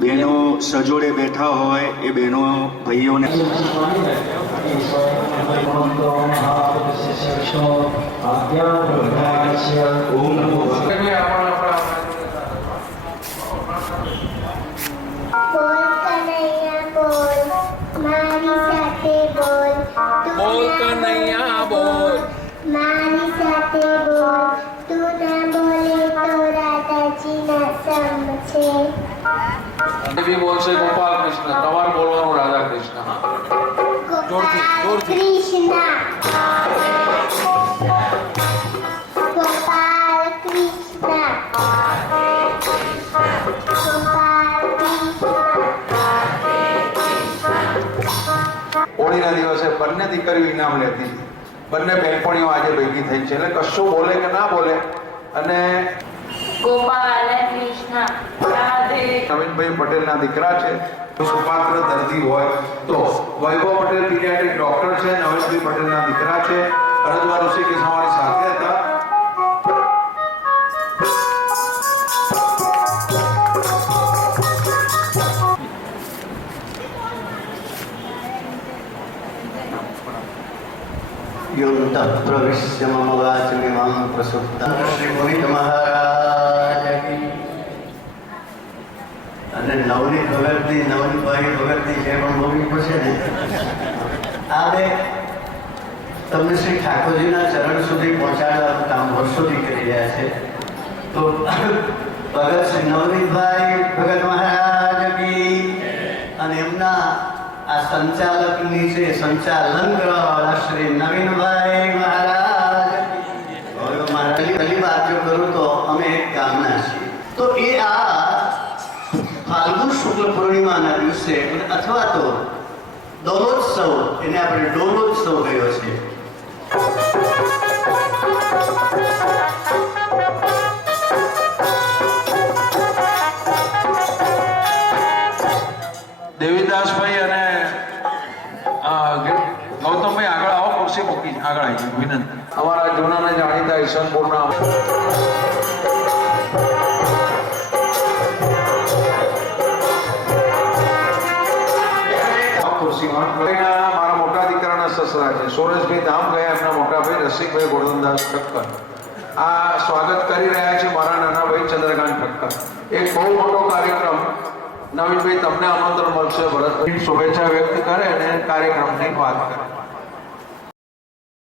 बहनों सजोड़े बैठा होय ए बहनों भाइयों ने बोलसे गोपाल कृष्ण तमार बोलवानो राधा कृष्ण जोरथी कृष्ण गोपाल कृष्ण होळीना दिवसे બંને દીકરીઓ ઇનામ લેતી બંને બહેનપણીઓ આજે ભેગી થઈ છે એટલે કશું બોલે કે ના બોલે અને गोपाल कृष्ण राधे નવીનભાઈ પટેલના દીકરા છે સુપાત્ર દર્દી હોય તો વૈભવ પટેલ પીડિયાટ્રિક ડોક્ટર છે નવીનભાઈ પટેલના દીકરા છે હરદ્વાર ઋષિકેશ અમારી સાથે હતા प्रविश्य मम वाचमिमां प्रसुप्तं श्री मोहित महाराज की અને નવની ભગતની નવનભાઈ ભગતની જે પણ બોલવી પડશે ને આ બે તમને શ્રી ઠાકોરજીના ચરણ સુધી પહોંચાડવાનું કામ વર્ષોથી કરી રહ્યા છે તો ભગત શ્રી નવનીતભાઈ ભગત મહારાજ કી અને એમના આ સંચાલક નીચે સંચાલન કરવાવાળા શ્રી નવીનભાઈ મહારાજ પહેલી વાત જો કરું તો અમે એક ગામના છીએ તો એ આ ફાલ્ગુન શુક્લ પૂર્ણિમાના દિવસે અથવા તો દોલોત્સવ એને આપણે ડોલોત્સવ કહ્યો છે દેવીદાસભાઈ અને ગૌતમભાઈ આગળ આવો ખુરશી મૂકી આગળ આવી વિનંતી અમારા જૂનાના જાણીતા ઈશનપુરના મારા મોટા દીકરાના સસરા છે સોરેશભાઈ ધામ ગયા એમના મોટા ભાઈ રસિકભાઈ ગોરધનદાસ ઠક્કર આ સ્વાગત કરી રહ્યા છે મારા નાના ભાઈ ચંદ્રકાંત ઠક્કર એક બહુ મોટો કાર્યક્રમ નવીનભાઈ તમને આમંત્રણ મળશે ભરતભાઈ શુભેચ્છા વ્યક્ત કરે અને કાર્યક્રમની વાત કરે